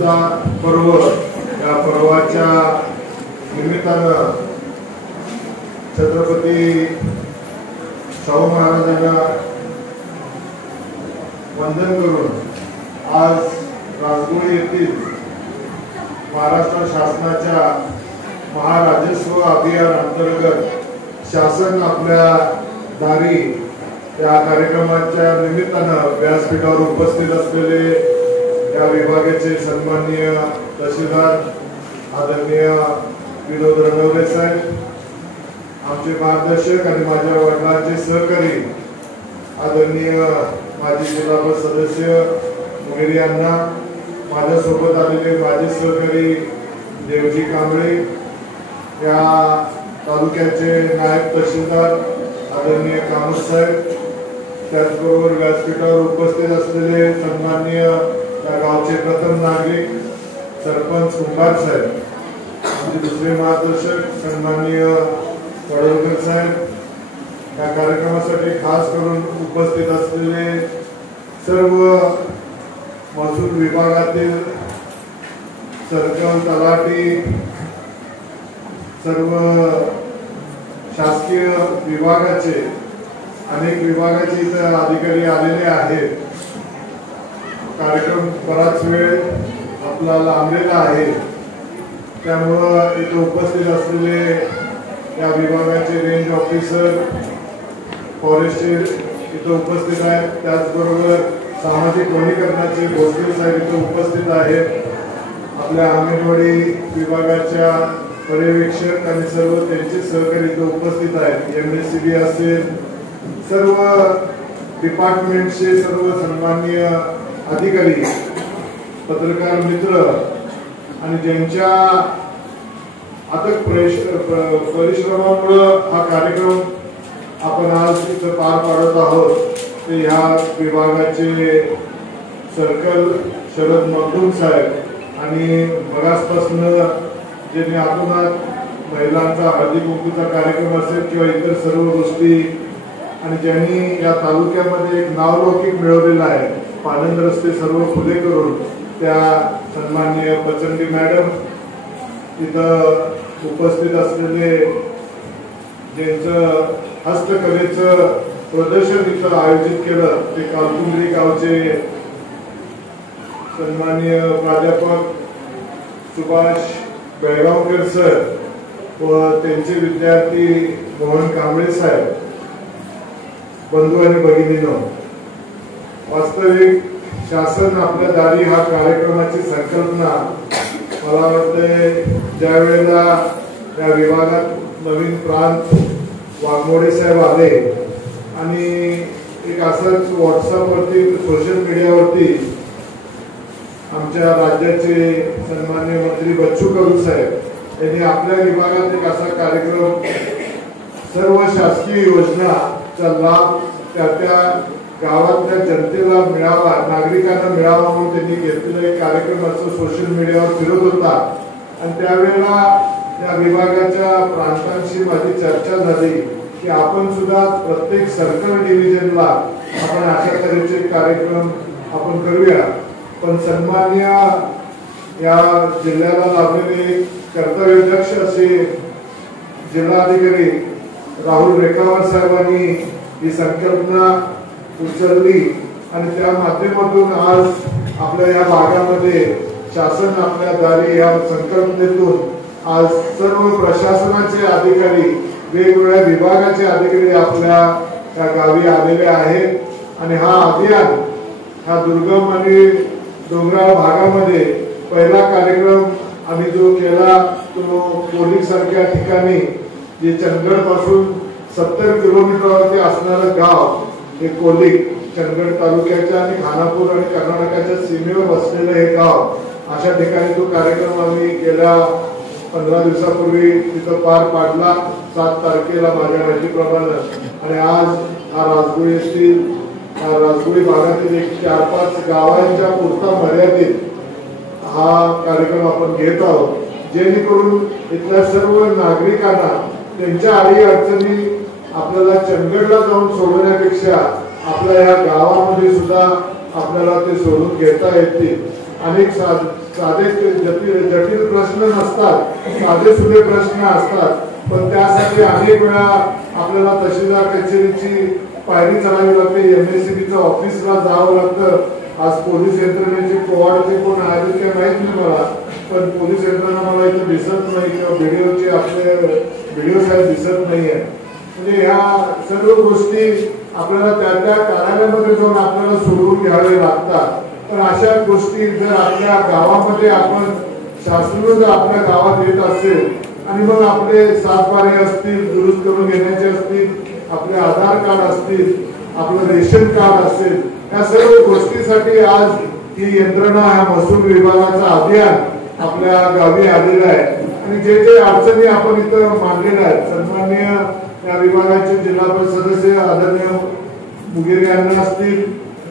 मृत्यूचा पर्व, या पर्वाच्या निमित्तानं छत्रपती शाहू महाराजांना वंदन करून आज राजगुरू येथील महाराष्ट्र शासनाच्या महाराजस्व अभियान अंतर्गत शासन आपल्या दारी या कार्यक्रमाच्या निमित्तानं व्यासपीठावर उपस्थित असलेले या विभागाचे सन्माननीय तहसीलदार आदरणीय विनोद रणवरे साहेब, आमचे मार्गदर्शक आणि माझ्या वडिलांचे सहकारी आदरणीय माजी जिल्हा सदस्य मुंगेरी यांना, माझ्यासोबत आलेले माझे सहकारी देवजी कांबळे, या तालुक्याचे नायब तहसीलदार आदरणीय कामत साहेब, त्याचबरोबर व्यासपीठावर उपस्थित असलेले सन्माननीय या गावचे प्रथम नागरिक सरपंच कुंभार साहेब, आमचे दुसरे मार्गदर्शक सन्माननीय वडोदकर साहेब, या कार्यक्रमासाठी खास करून उपस्थित असलेले सर्व महसूल विभागातील सर्कल तलाठी, सर्व शासकीय विभागाचे अनेक विभागाचे इतर अधिकारी आलेले आहेत। कार्यक्रम बराच वेळ आपला लांबलेला आहे, त्यामुळं इथे उपस्थित असलेले या विभागाचे रेंज ऑफिसर, फॉरेस्टचे इथे उपस्थित आहेत, त्याचबरोबर सामाजिक वनीकरणाचे भोसले साहेब इथे उपस्थित आहेत, आपल्या अंगणवाडी विभागाच्या पर्यवेक्षक आणि सर्व त्यांचे सहकारी इथे उपस्थित आहेत, MSCB असेल, सर्व डिपार्टमेंटचे सर्व सन्माननीय अधिकारी, पत्रकार मित्र आणि ज्यांच्या अथक परिश्रमामुळे हा कार्यक्रम आपण आज इथं पार पाडत आहोत, ते ह्या विभागाचे सर्कल शरद मगदूम साहेब आणि मगासपासून ज्यांनी आतोनात महिलांचा हळदी कुंकूचा कार्यक्रम असेल किंवा इतर सर्व गोष्टी आणि ज्यांनी या तालुक्यामध्ये एक नावलौकिक मिळवलेला आहे, पानंद रस्ते सर्व खुले करून, त्या सन्माननीय पचंडी मॅडम, इथं उपस्थित असलेले ज्यांचं हस्तकलेचं प्रदर्शन इथं आयोजित केलं ते कालकुंद्री गावचे सन्माननीय प्राध्यापक सुभाष बेळगावकर सर व त्यांचे विद्यार्थी मोहन कांबळे साहेब, बंधू आणि भगिनींनो, वास्तविक शासन आपल्या दारी हा कार्यक्रमाची संकल्पना मला वाटते ज्या वेळेला या विभागात नवीन प्रांत वाघमोडे साहेब आले आणि एक असंच व्हॉट्सअपवरती सोशल मीडियावरती आमच्या राज्याचे सन्माननीय मंत्री बच्चू कडू साहेब यांनी आपल्या विभागात एक असा कार्यक्रम, सर्व शासकीय योजनाचा लाभ त्या गावातल्या जनतेला मिळावा, नागरिकांना मिळावा म्हणून त्यांनी घेतलेला एक कार्यक्रम असं सोशल मीडियावर फिरत होता आणि त्यावेळेला त्या विभागाच्या प्रांतांशी माझी चर्चा झाली की आपण सुद्धा प्रत्येक सर्कल डिव्हिजनला आपण अशा तऱ्हेचे कार्यक्रम आपण करूया, पण सन्माननीय या जिल्ह्याला लाभलेले कर्तव्यदक्ष असे जिल्हाधिकारी राहुल रेखावर साहेबांनी ही संकल्पना उचलली आणि त्या माध्यमातून आज आपल्या या भागामध्ये शासन आपल्या दारी या संकल्पनेतून आज सर्व प्रशासनाचे अधिकारी, वेगवेगळ्या विभागाचे अधिकारी आपल्या त्या गावी आलेले आहेत आणि हा अभियान हा दुर्गम आणि डोंगराळ भागामध्ये पहिला कार्यक्रम आम्ही जो केला तो कोलिक सारख्या ठिकाणी, जे चंदगड पासून 70 किलोमीटरवरती असणारं गाव हे कोलिक, चंदगड तालुक्याच्या आणि खानापूर आणि कर्नाटकाच्या सीमेवर वसलेलं हे गाव, अशा ठिकाणी तो कार्यक्रम आम्ही गेल्या 15 दिवसापूर्वी तिथं पार पाडला, 7 तारखेला माझ्या माहितीप्रमाणे, आणि आज हा राजगुरू येथील राजगुरू भागातील एक 4-5 गावांच्या पुरता मर्यादित हा कार्यक्रम आपण घेत आहोत, जेणेकरून इथल्या सर्व नागरिकांना त्यांच्या अडी अडचणी आपल्याला चंदगडला जाऊन सोडवण्यापेक्षा आपल्या या गावामध्ये सुद्धा आपल्याला ते सोडून घेता येतील अनेक साधे जटिल प्रश्न नसतात, साधे सुधे प्रश्न असतात, पण त्यासाठी अनेक वेळा आपल्याला तहसीलदार कचेरीची पायरी चढावी लागते, MSCBच्या ऑफिसला जावं लागतं. आज पोलीस यंत्रणेचे पोवाडचे कोण आहेत ते माहित नाही मला, पण पोलीस यंत्रणा मला इथं दिसत नाही किंवा व्हिडिओचे आपले व्हिडिओ साहेब दिसत नाहीये. म्हणजे ह्या सर्व गोष्टी आपल्याला त्या कार्यालयामध्ये जाऊन आपल्याला सोडवून घ्यावे लागतात. पण अशा गोष्टी जर आपल्या गावामध्ये आपण शासन जर आपल्या गावात येत असेल आणि मग आपले सातबारे असतील, दुरुस्त करून घेण्याचे असतील, आपले आधार कार्ड असतील, आपलं रेशन कार्ड असेल, या सर्व गोष्टीसाठी आज ही यंत्रणा, हा महसूल विभागाचा अभियान आपल्या गावी आलेला आहे. आणि जे जे अडचणी आपण इथं मांडलेल्या आहेत, सन्माननीय या विभागाचे जिल्हा परिषद सदस्य आदरणीय मुगेरे यांना असतील,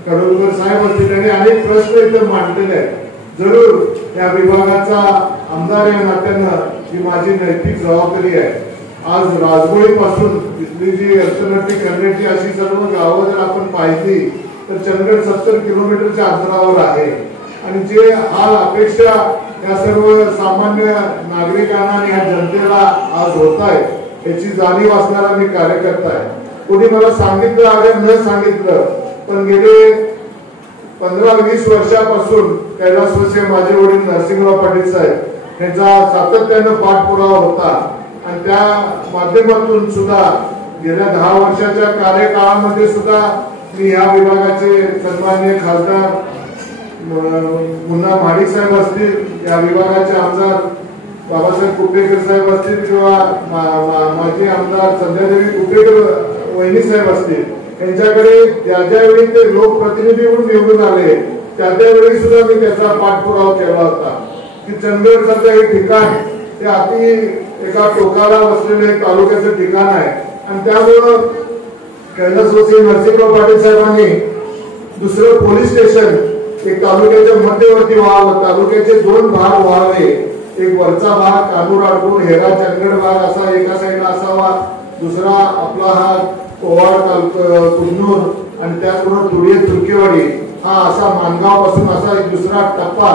कडोलकर साहेब असतील, आणि अनेक प्रश्न इथं मांडलेले आहेत. जरूर या विभागाचा आमदार या नात्यानं ही माझी नैतिक जबाबदारी आहे. आज राजगोळी पासून इथली जी अल्टरनेटिव्ह कम्युनिटी अशी सर्व गावं जर आपण पाहिली तर चंदगड 70 किलोमीटरच्या अंतरावर आहे. आणि जे आज अपेक्षा या सर्व सामान्य नागरिकांना आणि या जनतेला आज होत आहे याची जाणीव असणारा मी कार्यकर्ता आहे. कोणी मला सांगितलं अगर न सांगितलं, पण गेले 15-20 वर्षापासून कैलासवासी माझे वडील नरसिंहराव पाटील साहेब यांचा सातत्यानं पाठपुरावा होता. आणि त्या माध्यमातून सुद्धा गेल्या 10 वर्षाच्या कार्यकाळामध्ये सुद्धा मी या विभागाचे सन्माननीय खासदार मुन्ना महाडिक साहेब असतील, या विभागाचे आमदार बाबासाहेब कुपेकर साहेब असतील किंवा माजी आमदार संध्यादेवी कुपेकर वहिनी साहेब असतील, यांच्याकडे ज्यावेळी ते लोकप्रतिनिधी म्हणून निवडून आले त्यावेळी सुद्धा मी त्याचा पाठपुरावा केला होता की चंदगड सारखं हे ठिकाण ते अति एका टोकाला बसलेले तालुक्याचं ठिकाण आहे. आणि त्यामुळं कैलासवासी नरसिंहराव पाटील साहेबांनी दुसरं पोलीस स्टेशन एक तालुक्याच्या मध्यवर्ती व्हावं, तालुक्याचे 2 भाग व्हावे, एक वरचा भाग कानूर अडकून हेरा चंदगड भाग असा एका साईडला असावा, दुसरा आपला हा पोवाड कुन्नूर आणि त्याचबरोबर तुडिये तुर्केवाडी हा असा मानगाव पासून असा एक दुसरा टप्पा,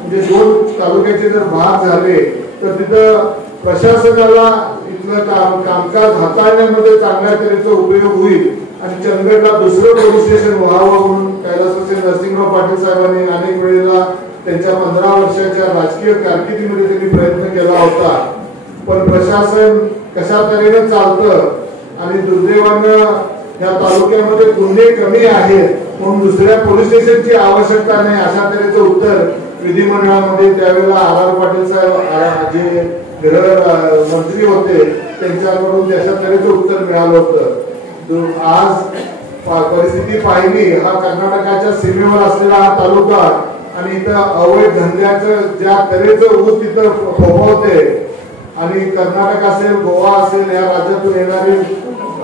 म्हणजे 2 तालुक्याचे जर भाग झाले तर तिथं प्रशासनाला इथलं कामकाज हाताळण्यामध्ये चांगल्या तऱ्हेचा उपयोग होईल. आणि चंदगडला दुसरं पोलीस स्टेशन व्हावं म्हणून कैलासवासी नरसिंहराव पाटील साहेबांनी अनेक वेळेला त्यांच्या 15 वर्षाच्या राजकीय कारकिर्दीमध्ये त्यांनी प्रयत्न केला होता. पण प्रशासन कशा तऱ्हेनं चालतं आणि दुर्दैवानं या तालुक्यामध्ये गुन्हे कमी आहेत म्हणून दुसऱ्या पोलीस स्टेशनची आवश्यकता नाही अशा तऱ्हेचं उत्तर विधिमंडळामध्ये त्यावेळेला R.R. पाटील साहेब जे गृहमंत्री होते त्यांच्याकडून अशा तऱ्हेचं उत्तर मिळालं होतं. आज परिस्थिती पाहिली, हा कर्नाटकाच्या सीमेवर असलेला हा तालुका आणि इथं अवैध धंद्याचं ज्या तऱ्हेचं ऊस तिथं फोफवते आणि कर्नाटक असेल, गोवा असेल, या राज्यातून येणारी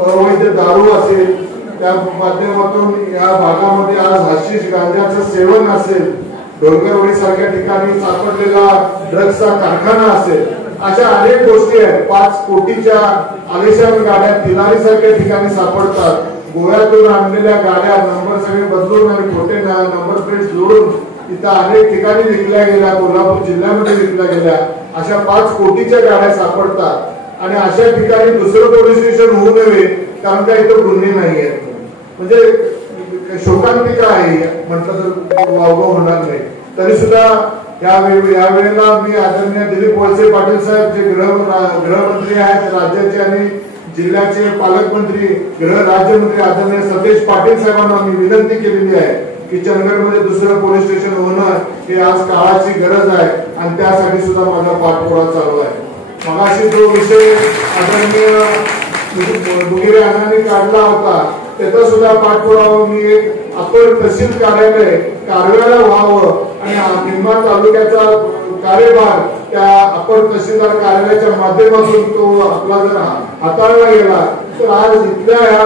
अवैध दारू असेल, त्या माध्यमातून या भागामध्ये आज हशीश गांजाचं सेवन असेल, ढोलकरवाडी सारख्या ठिकाणी सापडलेला ड्रग्सचा कारखाना असेल, अशा अनेक गोष्टी आहेत. 5 कोटीच्या आलिशान गाड्या तिलारी सारख्या ठिकाणी सापडतात. गोव्यातून आणलेल्या गाड्या नंबर सगळे बदलून आणि खोटे नंबर प्लेट जोडून इथं अनेक ठिकाणी विकल्या गेल्या, कोल्हापूर जिल्ह्यामध्ये विकल्या गेल्या. अशा 5 कोटीच्या गाड्या सापडतात आणि अशा ठिकाणी दुसरं पोलीस स्टेशन होऊ नये कारण का इथं गुन्हे नाही आहेत. म्हणजे शोकांतिका आहे म्हटलं तर वावगं होणार नाही. तरी सुद्धा या वेळेला मी आदरणीय दिलीप वळसे पाटील साहेब जे गृहमंत्री आहेत राज्याचे आणि जिल्ह्याचे पालकमंत्री गृह राज्यमंत्री आदरणीय सतेज पाटील साहेबांना मी विनंती केलेली आहे की चंदगडमध्ये दुसरं पोलीस स्टेशन होणं हे आज काळाची गरज आहे आणि त्यासाठी सुद्धा माझा पाठपुरावा चालू आहे. मगाशी जो विषय आदरणीय मुगेरे अण्णांनी काढला होता त्याचा सुद्धा पाठपुरावा मी एक अपर तहसील कार्यालय कारवाला व्हावं आणि निंबा तालुक्याचा कार्यभार त्या अपर तहसीलदार कार्यालयाच्या माध्यमातून तो आपला जर हाताळला गेला तर आज इथल्या ह्या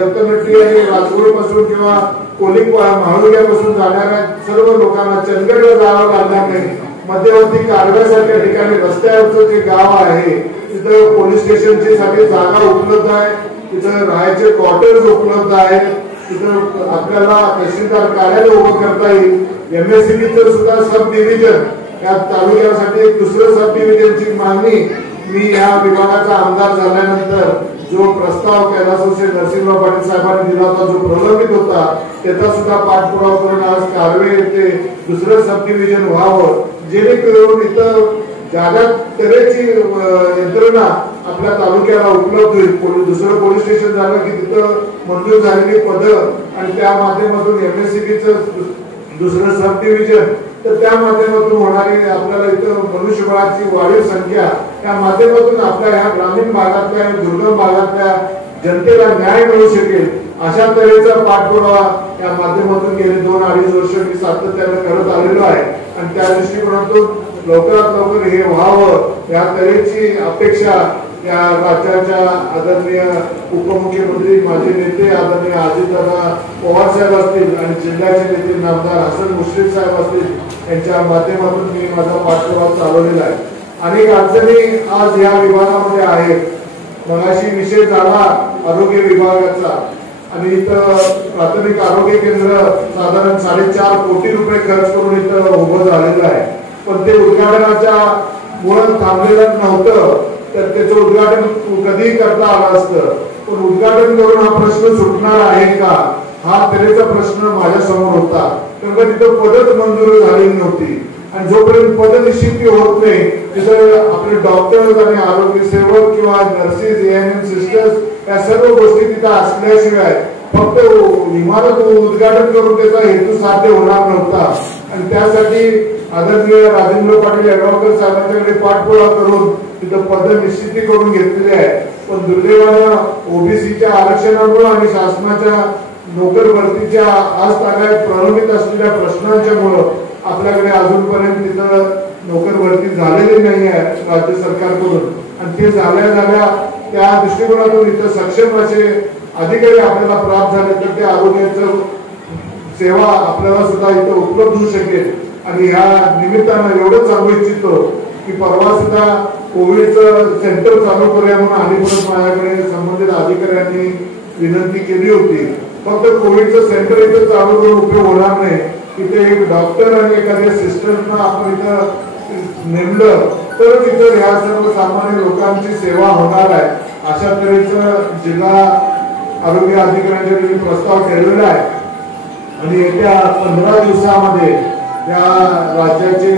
यंत्रणेटी आणि राजगुरूपासून किंवा कोलिक महाळुग्यापासून जाणाऱ्या सर्व लोकांना चंदगडला जावं लागणार नाही. मध्यवर्ती कारवाईसारख्या ठिकाणी रस्त्यावरचं जे गाव आहे तिथं पोलीस स्टेशनची साठी जागा उपलब्ध आहे, तिथं राहायचे क्वार्टर्स उपलब्ध आहेत, तिथं आपल्याला तहसीलदार कार्यालय उभं करता येईल. MSCBचं सुद्धा सब डिव्हिजन या तालुक्यासाठी एक दुसरं सब डिव्हिजनची मागणी मी या विभागाचा आमदार झाल्यानंतर जो प्रस्ताव कैलासवासी नरसिंहराव पाटील साहेबांनी दिला होता, जो प्रलंबित होता, त्याचा सुद्धा पाठपुरावा करून आज कारवे येथे दुसरं सब डिव्हिजन व्हावं, जेणेकरून इथं जागा तऱ्हेची यंत्रणा आपल्या तालुक्याला उपलब्ध होईल. दुसरं पोलीस स्टेशन झालं की तिथं मंजूर झालेली पदं आणि त्या माध्यमातून MSCBचं दुसरं सब डिव्हिजन, तर त्या माध्यमातून होणारी आपल्याला इथं मनुष्यबळाची वाढीव संख्या, त्या माध्यमातून आपल्या ह्या ग्रामीण भागातल्या दुर्गम भागातल्या जनतेला न्याय मिळू शकेल अशा तऱ्हेचा पाठपुरावा या माध्यमातून गेले 2-2.5 वर्ष मी सातत्याने करत आलेलो आहे आणि त्या दृष्टिकोनातून लवकरात लवकर हे व्हावं या तऱ्हेची अपेक्षा या राज्याच्या आदरणीय उपमुख्यमंत्री माजी नेते आदरणीय अजितदादा पवार साहेब असतील आणि जिल्ह्याचे नेते नामदार हसन मुश्रीफ साहेब असतील यांच्या माध्यमातून मी माझा पाठपुरावा चालवलेला आहे. अनेक अडचणी आज या विभागामध्ये आहेत. मगाशी विषय झाला आरोग्य विभागाचा आणि इथं प्राथमिक आरोग्य केंद्र साधारण 4.5 कोटी रुपये खर्च करून इथं उभं झालेलं आहे, पण ते उद्घाटनाच्या मुळे थांबलेलं नव्हतं, तर त्याचं उद्घाटन कधीही करता आलं असतं. पण उद्घाटन करून हा प्रश्न सुटणार आहे का, हा तऱ्हेचा प्रश्न माझ्या समोर होता. कारण तिथं पदच मंजूर झालेली नव्हती आणि जोपर्यंत पद निश्चिती होत नाही तिथं आपले डॉक्टर्स आणि आरोग्य सेवक किंवा नर्सेस, ANM सिस्टर्स या सर्व गोष्टी तिथं असल्याशिवाय फक्त इमारत उद्घाटन करून त्याचा हेतू साध्य होणार नव्हता. आणि त्यासाठी आदरणीय राजेंद्र पाटील यड्रावकर साहेबांच्याकडे पाठपुरावा करून तिथं पद निश्चिती करून घेतलेली आहे. पण दुर्दैवानं OBCच्या आरक्षणामुळे आणि शासनाच्या नोकर भरतीच्या आज तागायत प्रलंबित असलेल्या प्रश्नांच्या मुळे आपल्याकडे अजूनपर्यंत तिथं नोकर भरती झालेली नाही आहे राज्य सरकारकडून. आणि ते झाल्या त्या दृष्टिकोनातून इथं सक्षम असे अधिकारी आपल्याला प्राप्त झाले तर ते आरोग्याचं सेवा आपल्याला सुद्धा इथं उपलब्ध होऊ शकेल. आणि ह्या निमित्तानं एवढंच सांगू इच्छितो की परवा सुद्धा कोविडचं सेंटर चालू करूया म्हणून आणि परत माझ्याकडे संबंधित अधिकाऱ्यांनी विनंती केली होती. फक्त कोविडचं सेंटर इथं चालू करून उपयोग होणार नाही, तिथे एक डॉक्टर आणि एखाद्या सिस्टरना आपण इथं नेमलं तरच इथं ह्या सर्व सामान्य लोकांची सेवा होणार आहे. अशा तऱ्हेचं जिल्हा आरोग्य अधिकाऱ्यांच्या प्रस्ताव ठेवलेला आहे आणि येत्या 15 दिवसामध्ये या राज्याचे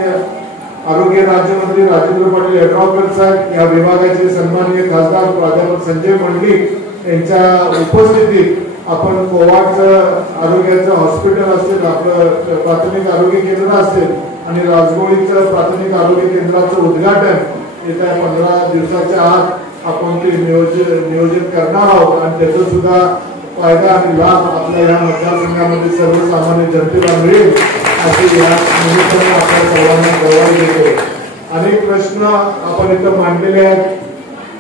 आरोग्य राज्यमंत्री राजेंद्र पाटील यड्रावकर साहेब, या विभागाचे सन्माननीय खासदार प्राध्यापक संजय मंडलिक यांच्या उपस्थितीत आपण कोवाडचं आरोग्याचं हॉस्पिटल असेल, आपलं प्राथमिक आरोग्य केंद्र असेल आणि राजगोळीचं प्राथमिक आरोग्य केंद्राचं उद्घाटन येत्या 15 दिवसाच्या आत आपण ते नियोजन करणार आहोत आणि त्याचा सुद्धा फायदा आणि लाभ आपल्या या मतदारसंघामध्ये सर्वसामान्य जनतेला मिळेल अशी या निमित्ताने आपल्या सर्वांना ग्वाही देतो. अनेक प्रश्न आपण इथं मांडलेले आहेत.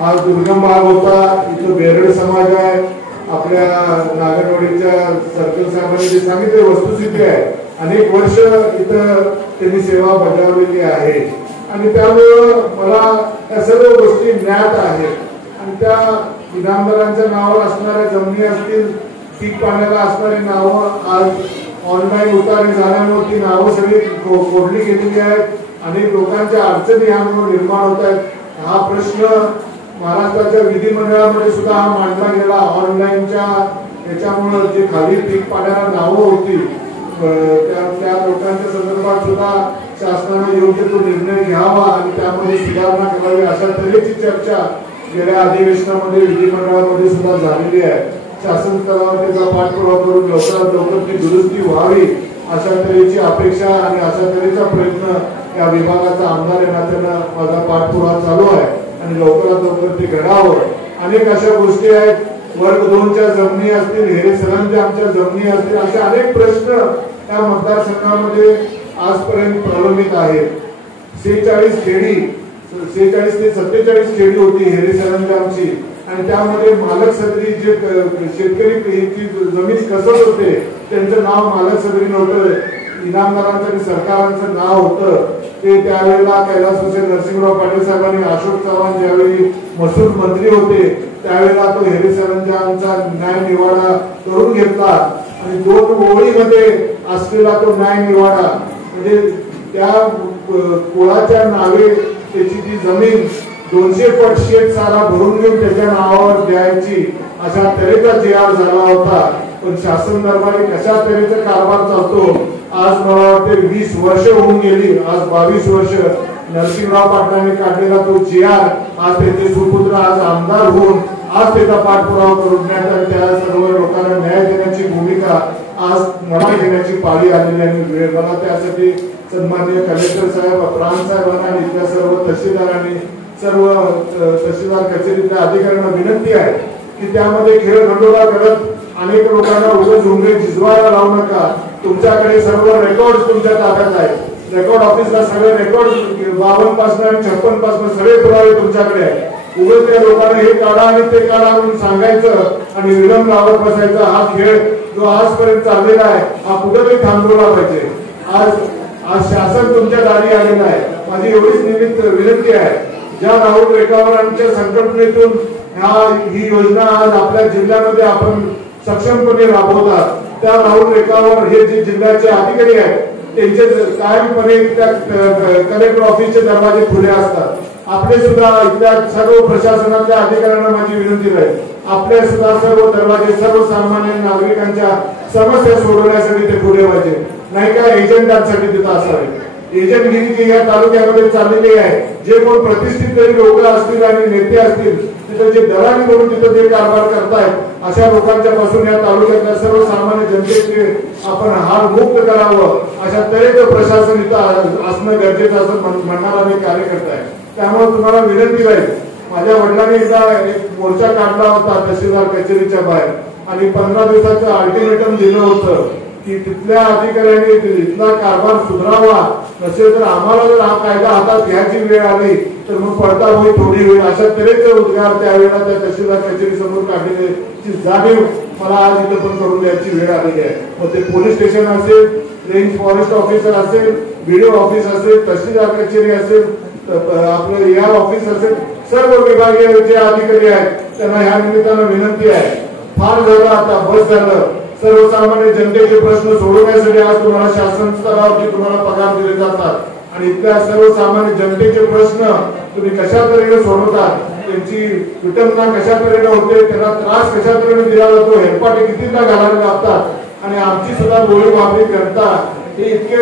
हा दुर्गम भाग होता, इथं बेरड समाज आहे, आपल्या नागरवाडीच्या सर्कल साहेबांनी जे सांगितले वस्तुस्थिती आहे. अनेक वर्ष इथं त्यांनी सेवा बजावलेली आहे आणि त्यामुळं मला या सर्व गोष्टी ज्ञात आहेत. आणि त्या इनामदारांच्या नावावर असणाऱ्या जमिनी असतील, पीक पाण्याला असणारी नावं आज ऑनलाईन उतारी झाल्यामुळे ती नावं सगळी कोडली गेलेली आहेत. अनेक लोकांच्या अडचणी यामुळे निर्माण होत आहेत. हा प्रश्न महाराष्ट्राच्या विधिमंडळामध्ये सुद्धा हा मांडला गेला. ऑनलाईनच्या याच्यामुळे जे खाली पीक पाण्याला नावं होती त्या लोकांच्या संदर्भात सुद्धा शासनाने योग्य तो निर्णय घ्यावा आणि त्यामध्ये सुधारणा करावी अशा तऱ्हेची चर्चा गेल्या अधिवेशनामध्ये विधिमंडळामध्ये सुद्धा झालेली आहे. शासन स्तरावर त्याचा पाठपुरावा करून लवकरात लवकर ती दुरुस्ती व्हावी अशा तऱ्हेची अपेक्षा आणि अशा तऱ्हेचा प्रयत्न या विभागाचा आमदार या नात्यानं माझा पाठपुरावा चालू आहे आणि लवकरात लवकर ते घडावं. अनेक अशा गोष्टी आहेत, वर्ग 2च्या जमिनी असतील, हेरे सरांच्या जमिनी असतील, असे अनेक प्रश्न या मतदारसंघामध्ये आजपर्यंत प्रलंबित आहेत. 46 खेडी 46 ते 47 खेडी होती हेरे सरांची आणि त्यामध्ये मालक सदरी जे शेतकरी जमीन कसत होते त्यांचं नाव मालक सदरी नव्हतं, इनामदारांचं आणि सरकारांचं नाव होतं. ते त्यावेळेला कैलासवासी नरसिंहराव पाटील साहेबांनी अशोक चव्हाण ज्यावेळी महसूल मंत्री होते त्यावेळेला तो हेरे सरांचा न्याय निवाडा करून घेतला आणि 2 ओळीमध्ये असलेला तो न्याय निवाडा म्हणजे त्या कुळाच्या नावे त्याची ती जमीन 200 पट शेत सारा भरून घेऊन त्याच्या नावावर द्यायची अशा तऱ्हेचा जी.आर. झाला होता. पण शासन दरबारी कशा तऱ्हेचा कारभार चालतो आज मला वाटते 20 वर्ष होऊन गेली. आज 22 वर्ष नरसिंहराव पाटलांनी काढलेला तो जी.आर. आज त्याचे सुपुत्र आज आमदार होऊन आज त्याचा पाठपुरावा करून त्या सर्व लोकांना न्याय देण्याची भूमिका आज मला घेण्याची पाळी आलेली आणि मला त्यासाठी सन्माननीय कलेक्टर साहेब प्रांत साहेबांना आणि इथल्या सर्व तहसीलदारांनी सर्व तहसीलदार कचेरीतल्या अधिकाऱ्यांना विनंती आहे की त्यामध्ये खेळगंडोळा करत अनेक लोकांना उगाच झुंबे झिजवायला लावू नका. तुमच्याकडे सर्व रेकॉर्ड तुमच्या ताब्यात आहेत. रेकॉर्ड ऑफिसला सगळे रेकॉर्ड 52 पासून आणि 56 पासून सगळे पुरावे तुमच्याकडे आहे. उगाच त्या लोकांना हे काढा आणि ते काढा म्हणून सांगायचं आणि विलंब लावत बसायचा हा खेळ जो आजपर्यंत चाललेला आहे हा कुठेतरी थांबवला पाहिजे. आज शासन तुमच्या दारी आलेलं आहे. माझी एवढीच निमित्त विनंती आहे ज्या राहुल रेखावरांच्या संकल्पनेतून ही योजना आज आपल्या जिल्ह्यामध्ये आपण सक्षमपणे राबवतात त्या राहुल रेखावर हे जे जिल्ह्याचे अधिकारी आहेत त्यांचे कायमपणे त्या कलेक्टर ऑफिसचे दरवाजे खुले असतात. आपले सुद्धा इथल्या सर्व प्रशासनातल्या अधिकाऱ्यांना माझी विनंती राहील आपले सुद्धा सर्व दरवाजे सर्वसामान्य नागरिकांच्या समस्या सोडवण्यासाठी ते खुले पाहिजे. नाही का एजंटांसाठी तिथं असावे. एजंटगिरी जी या तालुक्यामध्ये चाललेली आहे जे कोण प्रतिष्ठित लोक असतील आणि नेते असतील तिथं जे दलाली म्हणून तिथं जे कारभार करतायत अशा लोकांच्या पासून या तालुक्यातल्या सर्वसामान्य जनतेचे आपण हाल मुक्त करावं अशा तऱ्हेचं प्रशासन इथं असणं गरजेचं असं म्हणणारा मी कार्यकर्ता आहे. त्यामुळे तुम्हाला विनंती राहील माझ्या वडिलांनी एकदा एक मोर्चा काढला होता तहसीलदार कचेरीच्या बाहेर आणि 15 दिवसाचं अल्टिमेटम दिलं होतं की तिथल्या अधिकाऱ्यांनी इथला कारभार सुधारावा नसेल तर आम्हाला जर हा कायदा हातात घ्यायची वेळ आली तर मग पडता होईल थोडी होईल अशा तऱ्हेचे उद्गार त्यावेळेला त्या तहसीलदार कचेरी समोर काढलेची जाणीव मला आज इथं पण करून द्यायची वेळ आलेली आहे. मग ते पोलीस स्टेशन असेल रेंज फॉरेस्ट ऑफिसर असेल बीडीओ ऑफिस असेल तहसीलदार कचेरी असेल आपलं एआर ऑफिस असेल सर्व विभागीय जे अधिकारी आहेत त्यांना ह्या निमित्तानं विनंती आहे फार झालं आता बस झालं. सर्वसामान्य जनतेचे प्रश्न सोडवण्यासाठी आज तुम्हाला शासन स्तरावरती तुम्हाला पगार दिले जातात आणि इथल्या सर्वसामान्य जनतेचे प्रश्न तुम्ही कशा तऱ्हेने सोडवतात त्यांची विटंबना कशा तऱ्हेने होते त्यांना त्रास कशा तऱ्हेने दिला जातो हेलपाटे कितीदा घालायला लागतात आणि आमची सुद्धा डोळे वापरी करता हे इतके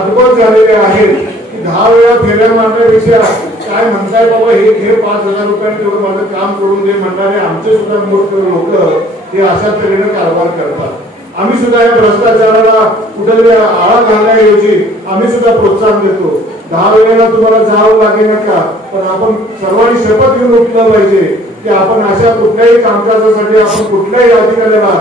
अद्भुत झालेले आहेत की 10 वेळा फेऱ्या मारण्यापेक्षा काय म्हणताय बाबा हे खेळ 5,000 रुपयांनी तेवढं माझं काम करून दे म्हणणारे आमचे सुद्धा मोठे लोक हे अशा तऱ्हेने कारभार करतात. आम्ही सुद्धा या भ्रष्टाचाराला कुठेतरी आळा घालण्याऐवजी आम्ही सुद्धा प्रोत्साहन देतो. 10 वेळेला तुम्हाला जावं लागेल नका पण आपण सर्वांनी शपथ घेऊन उठलं पाहिजे की आपण अशा कुठल्याही कामकाजासाठी आपण कुठल्याही अधिकाऱ्याला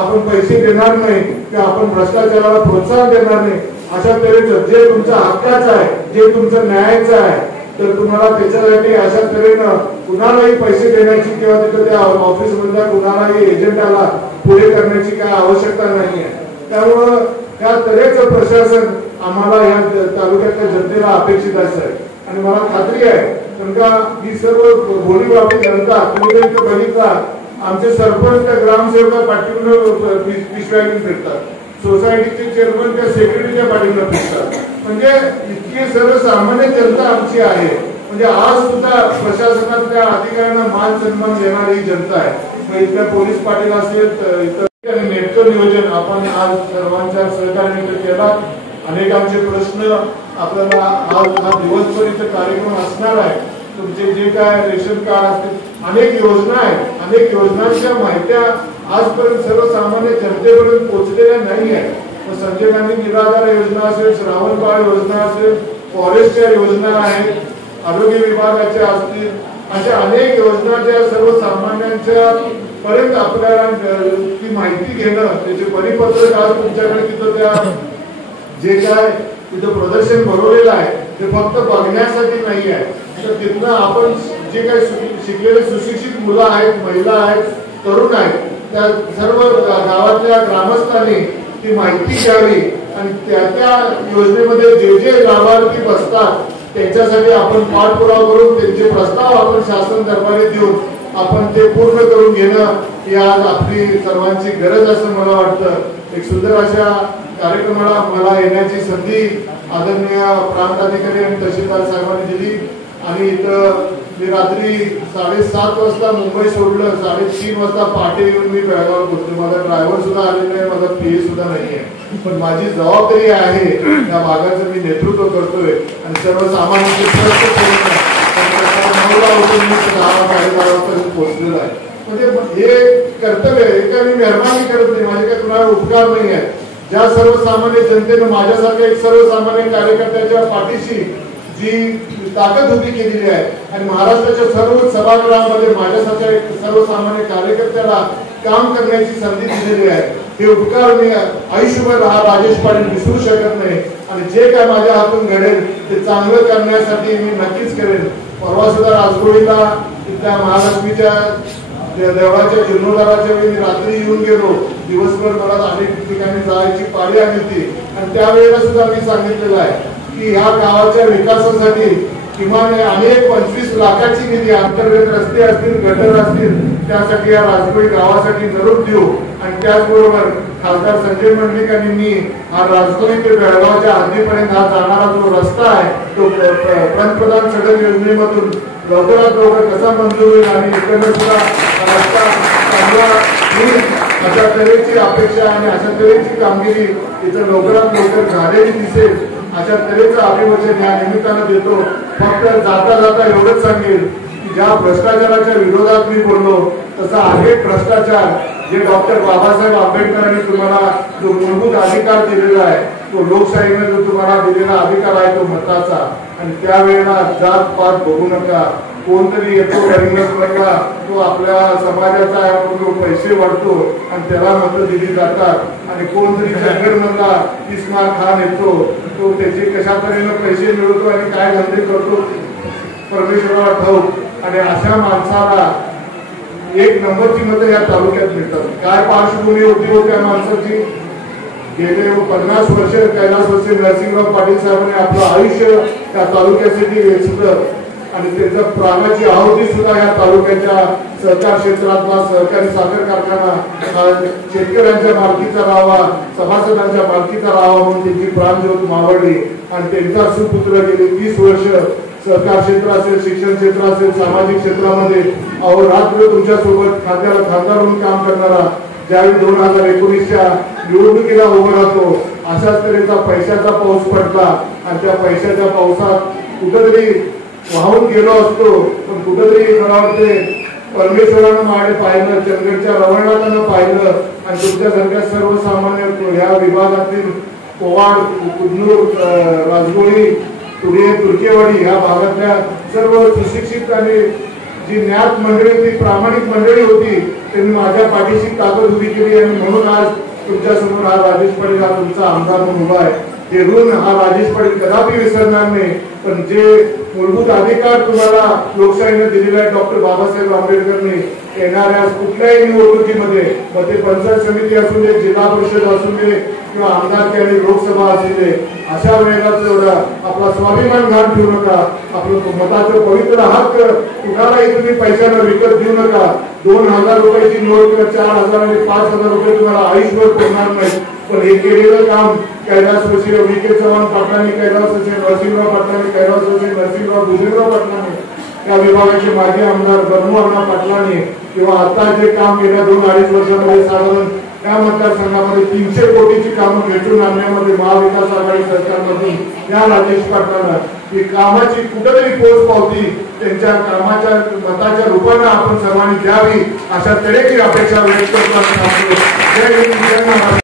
आपण पैसे देणार नाही की आपण भ्रष्टाचाराला प्रोत्साहन देणार नाही. अशा तऱ्हेचं जे तुमचं हक्काचं आहे जे तुमचं न्यायाचं आहे तर तुम्हाला त्याच्यासाठी अशा तऱ्हेनं कुणालाही पैसे देण्याची किंवा तिथं त्या ऑफिस मधल्या कुणालाही एजंटाला पुढे करण्याची काय आवश्यकता नाही आहे. त्यामुळं त्या तऱ्हेचं प्रशासन आम्हाला या तालुक्यातल्या जनतेला अपेक्षित आहे आणि मला खात्री आहे कारण का ही सर्व भोलीभावी जनता तुम्ही जर बघितला आमचे सरपंच त्या ग्रामसेवका पाठीवर पिशव्या घेऊन फिरतात सोसायटीचे चेअरमन त्या सेक्रेटरीच्या पाठीवर फिरतात म्हणजे इतकी सर्वसामान्य जनता आमची आहे. म्हणजे आज सुद्धा प्रशासनातल्या अधिकाऱ्यांना मान सन्मान देणारी जनता आहे. मग इथल्या पोलीस पाटील असेल इतर नेटचं नियोजन आपण आज सर्वांच्या सहकार्याने केला. अनेकांचे प्रश्न आपल्याला आज हा दिवसभर इथे कार्यक्रम असणार आहे. तुमचे जे काय रेशन कार्ड असतील अनेक योजना आहेत अनेक योजनांच्या माहित्या आजपर्यंत सर्वसामान्य जनतेपर्यंत पोहोचलेल्या नाही आहे. संजय गांधी निराधार योजना असेल श्रावण बाळ योजना असेल फॉरेस्टच्या योजना आहेत आरोग्य विभागाच्या असतील अशा अनेक योजना ज्या सर्वसामान्यांच्या पर्यंत आपल्याला ती माहिती घेणं त्याचे परिपत्रक आज तुमच्याकडे तिथं त्या जे काय तिथं प्रदर्शन भरवलेलं आहे ते फक्त बघण्यासाठी नाही आहे तर तिथनं आपण जे काही शिकलेले सुशिक्षित मुलं आहेत महिला आहेत तरुण आहेत त्या सर्व गावातल्या ग्रामस्थांनी ती माहिती घ्यावी आणि त्या योजनेमध्ये जे जे लाभार्थी बसतात त्यांच्यासाठी आपण पाठपुरावा करून त्यांचे प्रस्ताव आपण शासन दरबारी देऊन आपण ते पूर्ण करून घेणं ही आज आपली सर्वांची गरज असं मला वाटतं. एक सुंदर अशा कार्यक्रमाला मला येण्याची संधी आदरणीय प्रांत अधिकारी आणि तहसीलदार साहेबांनी दिली आणि इथं मी रात्री 7:30 वाजता मुंबई सोडलं, 3:30 वाजता पहाटे येऊन मी बेळगाव पोहोचलो. माझा ड्रायव्हर सुद्धा आलेला नाही, माझा पीए सुद्धा नाही आहे, पण माझी जबाबदारी आहे त्या भागाचं मी नेतृत्व करतोय आणि सर्वसामान्यांचे पोहोचलेला आहे. म्हणजे हे कर्तव्य एका मी मेहरबानी करत नाही, माझे काही कुणाला उपकार नाही आहे. ज्या सर्वसामान्य जनतेनं माझ्यासारख्या एक सर्वसामान्य कार्यकर्त्याच्या पाठीशी जी ताकद उभी केलेली आहे आणि महाराष्ट्राच्या सर्व सभागृहामध्ये माझ्यासारख्या एक सर्वसामान्य कार्यकर्त्याला काम करण्याची संधी दिलेली आहे, हे उपकार मी आयुष्यभर हा राजेश पाटील विसरू शकत नाही. आणि जे काय माझ्या हातून घडेल ते चांगलं करण्यासाठी मी नक्कीच करेन. परवा सुद्धा राजगोळीला तिथल्या महालक्ष्मीच्या देवळाच्या जीर्णोद्धाराच्या वेळी रात्री येऊन गेलो. दिवसभर मला अनेक ठिकाणी जायची पाळी आली होती आणि त्यावेळेला सुद्धा मी सांगितलेलं आहे की ह्या गावाच्या विकासासाठी किमान अनेक 25 लाखाची निधी अंतर्गत रस्ते असतील, गटर असतील, त्यासाठी या राजकोळी गावासाठी जरूर देऊ. आणि त्याचबरोबर खासदार संजय मंडलिकांनी मी हा राजकोळी ते बेळगावच्या हद्दीपर्यंत हा जाणारा जो रस्ता आहे तो पंतप्रधान सडक योजनेमधून लवकरात लवकर कसा मंजूर होईल आणि इकडनं सुद्धा रस्ता चांगला होईल अशा तऱ्हेची अपेक्षा आणि अशा तऱ्हेची कामगिरी इथं लवकरात लवकर झालेली दिसेल अशा तऱ्हेचं अभिवचन या निमित्तानं देतो. फक्त जाता जाता एवढंच सांगेल की ज्या भ्रष्टाचाराच्या विरोधात मी बोललो तसा अनेक भ्रष्टाचार जे डॉक्टर बाबासाहेब आंबेडकरांनी तुम्हाला जो मूलभूत अधिकार दिलेला आहे तो लोकशाहीने जो तुम्हाला दिलेला अधिकार आहे तो मताचा, आणि त्यावेळेला जात पात बघू नका. कोणतरी येतो गरीबला तो आपल्या समाजाचा तो पैसे वाढतो आणि त्याला मतं दिली जातात आणि कोणतरी जंगल मधला इस्माल खान येतो तो त्याचे कशा तऱ्हेनं पैसे मिळवतो आणि काय धंदे करतो परमेश्वराला ठाऊक. आणि अशा माणसाला एक नंबरची मतं या तालुक्यात मिळतात. काय पार्श्वभूमी होती हो त्या माणसाची? गेले 50 वर्ष कैलासवासी नरसिंहराव पाटील साहेबांनी आपलं आयुष्य त्या तालुक्यासाठी वेचलं आणि त्याच्या प्राणाची आहुती सुद्धा या तालुक्याच्या सहकार क्षेत्रातला सहकारी साखर कारखाना शेतकऱ्यांच्या मालकीचा राहावा, सभासदांच्या मालकीचा राहावा म्हणून त्यांची प्राणज्योत मावळली. आणि त्यांचा सुपुत्र गेले 30 वर्ष सहकार क्षेत्र असेल, शिक्षण क्षेत्र असेल, सामाजिक क्षेत्रामध्ये अहोरात्र तुमच्या सोबत खांद्याला खांदा लावून काम करणारा ज्यावेळी 2019च्या निवडणुकीला उभं राहतो अशाच तऱ्हेचा पैशाचा पाऊस पडला आणि त्या पैशाच्या पावसात कुठंतरी वाहून गेलो असतो. पण कुठंतरी मला वाटते परमेश्वरानं माझे पाहिलं, चंद्रच्या रवणानं पाहिलं आणि तुमच्यासारख्या सर्वसामान्य ह्या विभागातील पोवाड, कुदनूर, राजगोळी, तुडे, तुर्केवाडी ह्या भागातल्या सर्व सुशिक्षित आणि जी ज्ञात मंडळी होती, प्रामाणिक मंडळी होती, त्यांनी माझ्या पाठीशी ताकद उभी केली आणि म्हणून आज तुमच्या समोर हा राजेश पाटील हा तुमचा आमदार म्हणून उभा आहे. हे ऋण हा राजेश पाटील कदापि विसरणार नाही. पण जे मूलभूत अधिकार तुम्हाला लोकशाहीने दिलेला आहे डॉक्टर बाबासाहेब आंबेडकरने येणाऱ्या कुठल्याही निवडणुकीमध्ये, मग ते पंचायत समिती असू दे, जिल्हा परिषद असू दे किंवा आमदारकी आणि लोकसभा असू दे, अशा वेळेला तेवढा आपला स्वाभिमान घाण ठेवू नका. आपलं मताचं पवित्र हक्क कुणालाही तुम्ही पैशानं विकत देऊ नका. 2000 रुपयाची नोट किंवा 4000 आणि 5000 रुपये तुम्हाला आयुष्यभर पडणार नाही. पण हे केलेलं काम कैलासवासी VK चव्हाण पाटलांनी, कैलासवासी नरसिंहराव पाटलांनी, कैलासवासी नरसिंहराव भुजंगराव पाटलांनी, त्या विभागाचे माजी आमदार ब्रह्मअण्णा पाटलांनी किंवा आता जे काम गेल्या 2-2.5 वर्षामध्ये साधारण त्या मतदारसंघामध्ये 300 कोटीची कामं भेटून आणण्यामध्ये महाविकास आघाडी सरकारमधून या राजेश पाटलांना ही कामाची कुठेतरी पोच पावती त्यांच्या कामाच्या मताच्या रूपानं आपण सर्वांनी द्यावी अशा तऱ्हेची अपेक्षा व्यक्त करत असतो. जय हिंद, जय महाराष्ट्र.